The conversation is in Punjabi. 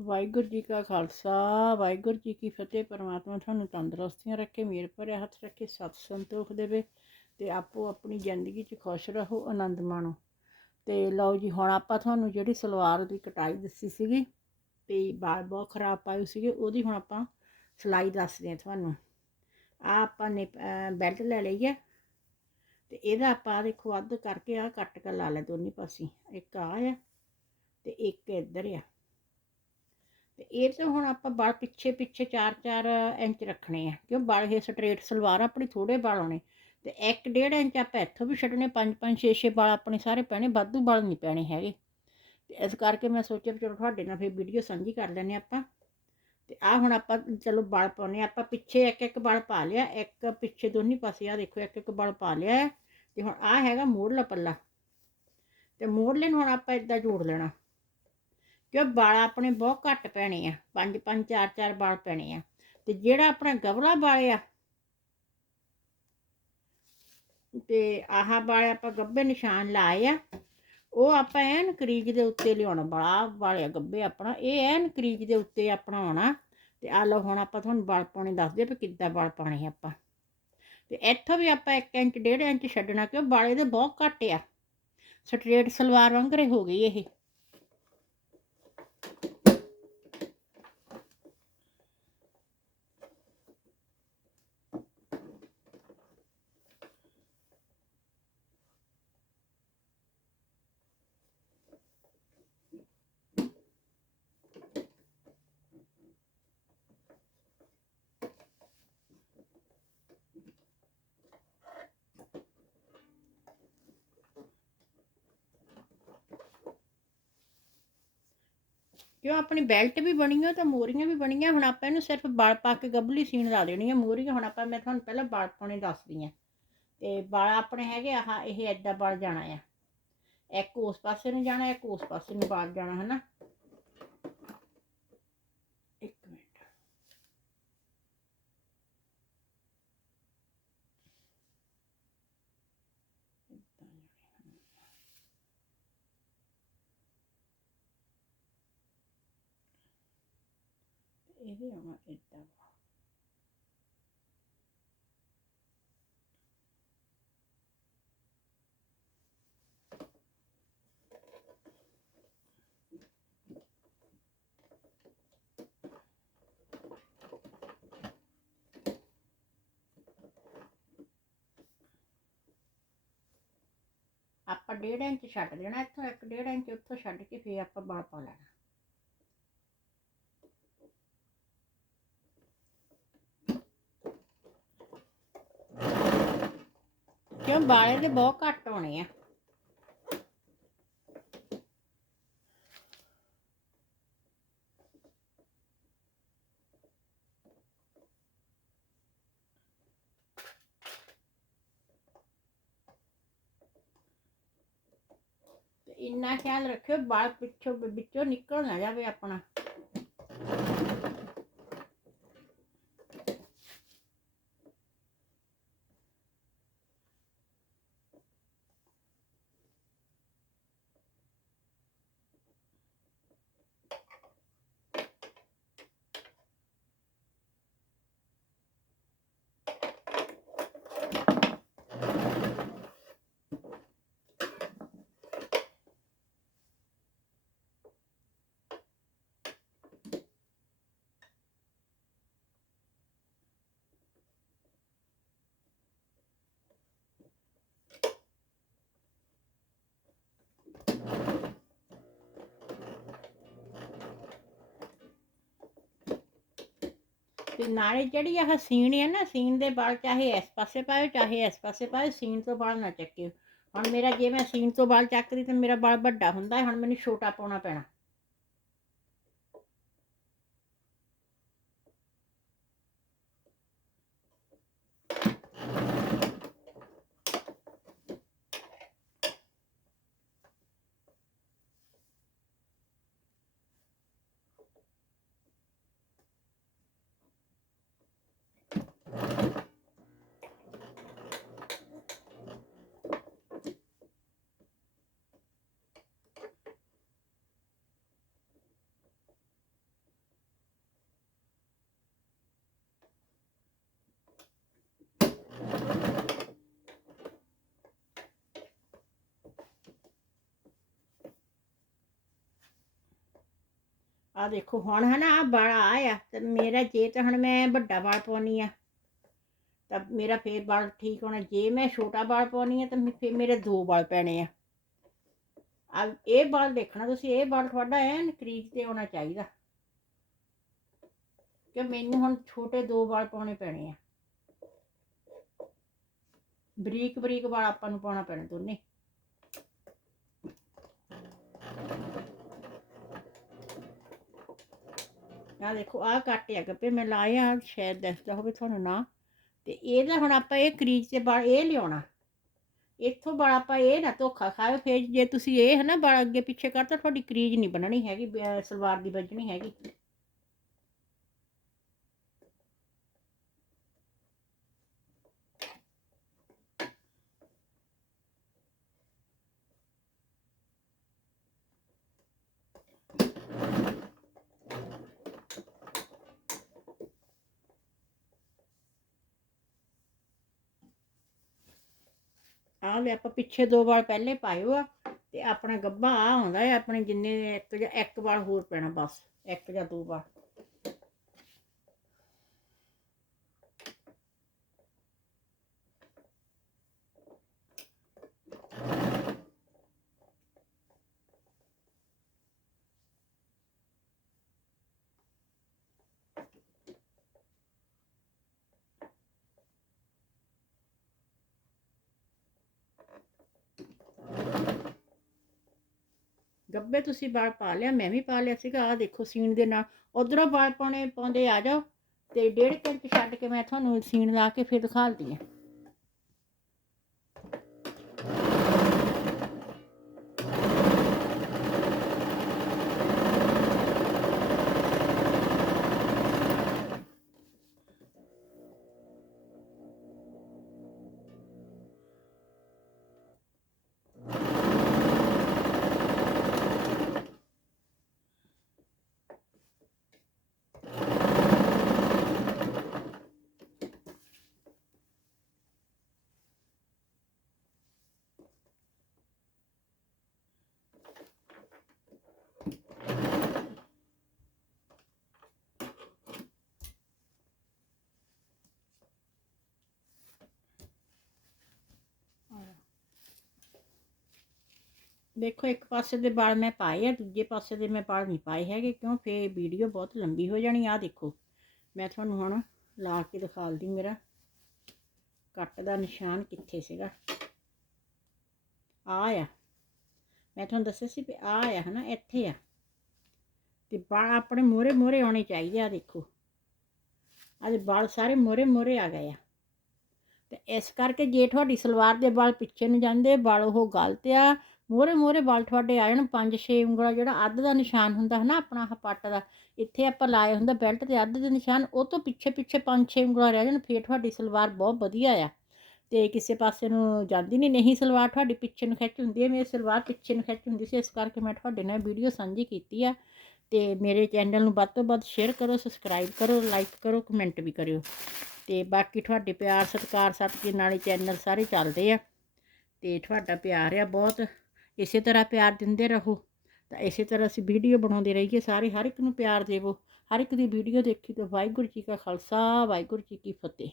ਵਾਹਿਗੁਰੂ ਜੀ ਕਾ ਖਾਲਸਾ, ਵਾਹਿਗੁਰੂ ਜੀ ਕੀ ਫਤਿਹ। ਪਰਮਾਤਮਾ ਤੁਹਾਨੂੰ ਤੰਦਰੁਸਤੀਆਂ ਰੱਖੇ, ਮੇਰ ਭਰਿਆ ਹੱਥ ਰੱਖੇ, ਸਤ ਸੰਤੋਖ ਦੇਵੇ ਤੇ ਆਪੋ ਆਪਣੀ ਜ਼ਿੰਦਗੀ 'ਚ ਖੁਸ਼ ਰਹੋ, ਆਨੰਦ ਮਾਣੋ। ਤੇ ਲਓ ਜੀ, ਹੁਣ ਆਪਾਂ ਤੁਹਾਨੂੰ ਜਿਹੜੀ ਸਲਵਾਰ ਦੀ ਕਟਾਈ ਦੱਸੀ ਸੀਗੀ ਤੇ ਬਾਲ ਬਹੁਤ ਖਰਾਬ ਪਾਏ ਸੀਗੇ, ਉਹਦੀ ਹੁਣ ਆਪਾਂ ਸਿਲਾਈ ਦੱਸਦੇ ਹਾਂ ਤੁਹਾਨੂੰ। ਆ ਆਪਾਂ ਨੇ ਬੈਲਟ ਲੈ ਲਈ ਹੈ ਤੇ ਇਹਦਾ ਆਪਾਂ ਦੇਖੋ ਅੱਧ ਕਰਕੇ ਆ ਕੱਟ ਕੇ ਲਾ ਲੈ ਦੋਨੇ ਪਾਸੇ। ਇੱਕ ਆ ਆ ਤੇ ਇੱਕ ਇੱਧਰ ਆ। ਤੇ ਇਹ ਤੇ ਹੁਣ ਆਪਾਂ ਬਲ ਪਿੱਛੇ ਪਿੱਛੇ 4-4 ਇੰਚ ਰੱਖਣੇ ਆ, ਕਿਉਂ ਬਲ ਇਹ ਸਟ੍ਰੇਟ ਸਲਵਾਰ ਆਪਣੀ ਥੋੜੇ ਬਲ ਆਉਣੇ ਤੇ 1.5 ਇੰਚ ਆਪਾਂ ਇੱਥੋਂ ਵੀ ਛੱਡਣੇ 5-5 6-6 ਬਲ ਆਪਣੇ ਸਾਰੇ ਪੈਣੇ, ਵਾਧੂ ਬਲ ਨਹੀਂ ਪੈਣੇ ਹੈਗੇ। ਤੇ ਇਸ ਕਰਕੇ ਮੈਂ ਸੋਚਿਆ ਵੀ ਚਲੋ ਤੁਹਾਡੇ ਨਾਲ ਫਿਰ ਵੀਡੀਓ ਸਾਂਝੀ ਕਰ ਲੈਨੇ ਆਪਾਂ। ਤੇ ਆ ਹੁਣ ਆਪਾਂ ਚਲੋ ਬਲ ਪਾਉਨੇ ਆਪਾਂ ਪਿੱਛੇ ਇੱਕ ਇੱਕ ਬਲ ਪਾ ਲਿਆ, ਇੱਕ ਪਿੱਛੇ ਦੋਨੇ ਪਾਸੇ ਆ ਦੇਖੋ, ਇੱਕ ਇੱਕ ਬਲ ਪਾ ਲਿਆ ਹੈ। ਤੇ ਹੁਣ ਆ ਹੈਗਾ ਮੋੜਲਾ ਪੱਲਾ। ਤੇ ਮੋੜਲੇ ਨੂੰ ਹੁਣ ਆਪਾਂ ਇਦਾਂ ਜੋੜ ਲੈਣਾ। ਕਿਉਂ ਵਾਲ ਆਪਣੇ ਬਹੁਤ ਘੱਟ ਪੈਣੇ ਆ, ਪੰਜ ਪੰਜ, ਚਾਰ ਚਾਰ ਵਾਲ ਪੈਣੇ ਆ, ਤੇ ਜਿਹੜਾ ਆਪਣਾ ਗਵਲਾ ਵਾਲ ਆ, ਤੇ ਆਹ ਵਾਲ ਆਪਾਂ ਗੱਬੇ ਨਿਸ਼ਾਨ ਲਾਏ ਆ, ਉਹ ਆਪਾਂ ਐਨ ਕਰੀਜ ਦੇ ਉੱਤੇ ਲਿਆਉਣਾ ਬੜਾ ਵਾਲਿਆ ਗੱਬੇ ਆਪਣਾ, ਇਹ ਐਨ ਕਰੀਜ ਦੇ ਉੱਤੇ ਆਪਣਾ ਆਉਣਾ, ਤੇ ਆ ਲਓ ਹੁਣ ਆਪਾਂ ਤੁਹਾਨੂੰ ਵਾਲ ਪਾਉਣੇ ਦੱਸਦੇ ਵੀ ਕਿੱਦਾਂ ਵਾਲ ਪਾਉਣੇ ਆਪਾਂ, ਤੇ ਇੱਥੋਂ ਵੀ ਆਪਾਂ 1 ਇੰਚ 1.5 ਇੰਚ ਛੱਡਣਾ, ਕਿਉਂ ਵਾਲੇ ਦੇ ਬਹੁਤ ਘੱਟ ਆ, ਸਟ੍ਰੇਟ ਸਲਵਾਰ ਵਾਂਗਰੇ ਹੋ ਗਈ ਇਹ। ਕਿਉਂ ਆਪਣੀ ਬੈਲਟ ਵੀ ਬਣੀ ਹੋ ਤਾਂ ਮੋਰੀਆਂ ਵੀ ਬਣੀਆਂ, ਹੁਣ ਆਪਾਂ ਇਹਨੂੰ ਸਿਰਫ ਬਲ ਪਾ ਕੇ ਗੱਭਲੀ ਸੀਨ ਲਾ ਦੇਣੀ ਹੈ ਮੋਰੀਆਂ, ਹੁਣ ਆਪਾਂ, ਮੈਂ ਤੁਹਾਨੂੰ ਪਹਿਲਾਂ ਬਲ ਪਾਉਣੇ ਦੱਸਦੀ ਹਾਂ। ਤੇ ਬਾਲ ਆਪਣੇ ਹੈਗੇ ਆਹ ਇਹ ਐਦਾਂ ਬਲ ਜਾਣਾ ਆ। ਇੱਕ ਉਸ ਪਾਸੇ ਨੂੰ ਜਾਣਾ, ਇੱਕ ਉਸ ਪਾਸੇ ਨੂੰ ਬਾਲ ਜਾਣਾ, ਹਨਾ? ਤੇ ਇਹਦੇ ਆਉਣਾ ਏਦਾਂ ਆਪਾਂ 1.5 ਇੰਚ ਛੱਡ ਦੇਣਾ ਇੱਥੋਂ 1.5 ਇੰਚ ਉੱਥੋਂ ਛੱਡ ਕੇ ਫੇਰ ਆਪਾਂ ਬਲ ਪਾ ਲੈਣਾ ਕਿਉਂ ਬਾਲੇ ਦੇ ਬਹੁਤ ਘੱਟ ਹੋਣੇ ਆ ਤੇ ਇੰਨਾ ਖਿਆਲ ਰੱਖਿਓ ਬਾਲ ਪਿੱਛੋਂ ਵਿੱਚੋਂ ਨਿਕਲ ਨਾ ਜਾਵੇ ਆਪਣਾ ਤੇ ਨਾਲੇ ਜਿਹੜੀ ਆਹ ਸੀਨ ਹੈ ਨਾ ਸੀਨ ਦੇ ਵਾਲ ਚਾਹੇ ਇਸ ਪਾਸੇ ਪਾਇਓ, ਚਾਹੇ ਇਸ ਪਾਸੇ ਪਾਇਓ ਸੀਨ ਤੋਂ ਵਾਲ ਨਾ ਚੱਕਿਓ। ਹੁਣ ਮੇਰਾ ਜੇ ਮੈਂ ਸੀਨ ਤੋਂ ਵਾਲ ਚੱਕਦੀ ਤਾਂ ਮੇਰਾ ਵਾਲ ਵੱਡਾ ਹੁੰਦਾ, ਹੁਣ ਮੈਨੂੰ ਛੋਟਾ ਪਾਉਣਾ ਪੈਣਾ। ਆ ਦੇਖੋ, ਹੁਣ ਹੈ ਨਾ ਆ ਬੜਾ ਆਇਆ ਤੇ ਮੇਰਾ ਜੇ ਤਾਂ ਹੁਣ ਮੈਂ ਵੱਡਾ ਵਾਲ ਪਾਉਣੀ ਆ, ਤਾਂ ਮੇਰਾ ਫੇਰ ਵਾਲ ਠੀਕ ਹੋਣਾ। ਜੇ ਮੈਂ ਛੋਟਾ ਵਾਲ ਪਾਉਣੀ ਆ ਤਾਂ ਮੇ- ਫੇਰ ਮੇਰੇ ਦੋ ਵਾਲ ਪੈਣੇ ਆ। ਆ ਇਹ ਵਾਲ ਦੇਖਣਾ ਤੁਸੀਂ, ਇਹ ਵਾਲ ਤੁਹਾਡਾ ਐਨ ਕਰੀਜ ਤੇ ਹੋਣਾ ਚਾਹੀਦਾ। ਕਿ ਮੈਨੂੰ ਹੁਣ ਛੋਟੇ ਦੋ ਵਾਲ ਪਾਉਣੇ ਪੈਣੇ ਆ। ਬਰੀਕ ਬਰੀਕ ਵਾਲ ਆਪਾਂ ਨੂੰ ਪਾਉਣਾ ਪੈਣਾ ਦੋਨੇ। ਆ ਦੇਖੋ ਆ ਕੱਟ ਆ ਗੱਪੇ ਮੈਂ ਲਾਇਆ ਸ਼ਾਇਦ ਦੱਸਦਾ ਹੋਵੇ ਤੁਹਾਨੂੰ ਨਾ। ਤੇ ਇਹਦਾ ਹੁਣ ਆਪਾਂ ਇਹ ਕਰੀਜ ਤੇ ਵਾਲ ਇਹ ਲਿਆਉਣਾ। ਇੱਥੋਂ ਵਾਲ ਆਪਾਂ ਇਹ ਨਾ ਧੋਖਾ ਖਾਓ। ਫੇਰ ਜੇ ਤੁਸੀਂ ਇਹ ਹੈ ਨਾ ਵਾਲ ਅੱਗੇ ਪਿੱਛੇ ਕਰਤਾ, ਤੁਹਾਡੀ ਕਰੀਜ ਨਹੀਂ ਬਣਨੀ ਹੈਗੀ ਸਲਵਾਰ ਦੀ ਵੱਜਣੀ ਹੈਗੀ। ਲੈ ਆਪਾਂ ਪਿੱਛੇ ਦੋ ਵਾਲ ਪਹਿਲੇ ਪਾਇਓ ਆ, ਤੇ ਆਪਣਾ ਗੱਭਾ ਆ ਆਉਂਦਾ ਹੈ ਆਪਣੇ ਜਿੰਨੇ ਇੱਕ ਜਾਂ ਇੱਕ ਵਾਲ ਹੋਰ ਪੈਣਾ ਬਸ, ਇੱਕ ਜਾਂ ਦੋ ਵਾਲ ਗੱਬੇ ਤੁਸੀਂ ਵਾਲ ਪਾ ਲਿਆ, ਮੈਂ ਵੀ ਪਾ ਲਿਆ ਸੀਗਾ ਆ ਦੇਖੋ ਸੀਣ ਦੇ ਨਾਲ। ਉਧਰੋਂ ਵਾਲ ਪਾਉਣੇ, ਪਾਉਂਦੇ ਆ ਜਾਓ ਤੇ ਡੇਢ ਘੰਟੇ ਛੱਡ ਕੇ ਮੈਂ ਤੁਹਾਨੂੰ ਸੀਣ ਲਾ ਕੇ ਫਿਰ ਦਿਖਾਲਦੀ ਆ ਦੇਖੋ, ਇੱਕ ਪਾਸੇ ਦੇ ਵਾਲ ਮੈਂ ਪਾਏ ਆ, ਦੂਜੇ ਪਾਸੇ ਦੇ ਮੈਂ ਵਾਲ ਨਹੀਂ ਪਾਏ ਹੈਗੇ, ਕਿਉਂ? ਫੇ ਵੀਡੀਓ ਬਹੁਤ ਲੰਬੀ ਹੋ ਜਾਣੀ ਆ ਦੇਖੋ। ਮੈਂ ਤੁਹਾਨੂੰ ਹੁਣ ਲਾ ਕੇ ਦਿਖਾਲਦੀ ਮੇਰਾ ਕੱਟ ਦਾ ਨਿਸ਼ਾਨ ਕਿੱਥੇ ਸੀਗਾ। ਆ ਆ। ਮੈਂ ਤੁਹਾਨੂੰ ਦੱਸਿਆ ਸੀ ਵੀ ਆ ਆ, ਹਨਾ, ਇੱਥੇ ਆ। ਤੇ ਵਾਲ ਆਪਣੇ ਮੋਰੇ ਮੋਰੇ ਆਉਣੇ ਚਾਹੀਦੇ ਆ ਦੇਖੋ। ਅੱਜ ਵਾਲ ਸਾਰੇ ਮੋਰੇ ਮੋਰੇ ਆ ਗਏ ਆ। ਤੇ ਇਸ ਕਰਕੇ ਜੇ ਤੁਹਾਡੀ ਸਲਵਾਰ ਦੇ ਵਾਲ ਪਿੱਛੇ ਨੂੰ ਜਾਂਦੇ, ਵਾਲ ਉਹ ਗਲਤ ਆ ਮੋਰੇ ਮੋਰੇ ਵਾਲ ਤੁਹਾਡੇ ਆ ਜਾਣ 5-6 ਉਂਗਲਾਂ ਜਿਹੜਾ ਅੱਧ ਦਾ ਨਿਸ਼ਾਨ ਹੁੰਦਾ ਹੈ ਨਾ ਆਪਣਾ, ਆਹ ਪੱਟ ਦਾ, ਇੱਥੇ ਆਪਾਂ ਲਾਇਆ ਹੁੰਦਾ ਬੈਲਟ ਤੇ ਅੱਧ ਦੇ ਨਿਸ਼ਾਨ, ਉਹ ਤੋਂ ਪਿੱਛੇ ਪਿੱਛੇ 5-6 ਉਂਗਲਾਂ ਰਹਿ ਜਾਣ, ਫੇਰ ਤੁਹਾਡੀ ਸਲਵਾਰ ਬਹੁਤ ਵਧੀਆ ਆ। ਤੇ ਕਿਸੇ ਪਾਸੇ ਨੂੰ ਜਾਂਦੀ ਨਹੀਂ ਨਹੀਂ ਸਲਵਾਰ ਤੁਹਾਡੀ ਪਿੱਛੇ ਨੂੰ ਖਿੱਚ ਹੁੰਦੀ ਹੈ, ਮੇਰੀ ਸਲਵਾਰ ਪਿੱਛੇ ਨੂੰ ਖਿੱਚ ਹੁੰਦੀ ਸੀ, ਇਸ ਕਰਕੇ ਮੈਂ ਤੁਹਾਡੇ ਨਾਲ ਵੀਡੀਓ ਸਾਂਝੀ ਕੀਤੀ ਆ। ਤੇ ਮੇਰੇ ਚੈਨਲ ਨੂੰ ਵੱਧ ਤੋਂ ਵੱਧ ਸ਼ੇਅਰ ਕਰੋ, ਸਬਸਕ੍ਰਾਈਬ ਕਰੋ, ਲਾਈਕ ਕਰੋ, ਕਮੈਂਟ ਵੀ ਕਰਿਓ। ਤੇ ਬਾਕੀ ਤੁਹਾਡੇ ਪਿਆਰ, ਸਤਿਕਾਰ, ਸਤਿ ਨਾਲ ਹੀ ਚੈਨਲ ਸਾਰੇ ਚੱਲਦੇ ਆ। ਤੇ ਤੁਹਾਡਾ ਪਿਆਰ ਆ ਬਹੁਤ। ਇਸੇ ਤਰ੍ਹਾਂ ਪਿਆਰ ਦਿੰਦੇ ਰਹੋ। ਤਾਂ ਇਸੇ ਤਰ੍ਹਾਂ ਅਸੀਂ ਵੀਡੀਓ ਬਣਾਉਂਦੇ ਰਹੀਏ, ਸਾਰੇ ਹਰ ਇੱਕ ਨੂੰ ਪਿਆਰ ਦੇਵੋ। ਹਰ ਇੱਕ ਦੀ ਵੀਡੀਓ ਦੇਖੀ ਤਾਂ ਵਾਹਿਗੁਰੂ ਜੀ ਕਾ ਖਾਲਸਾ, ਵਾਹਿਗੁਰੂ ਜੀ ਕੀ ਫਤਿਹ।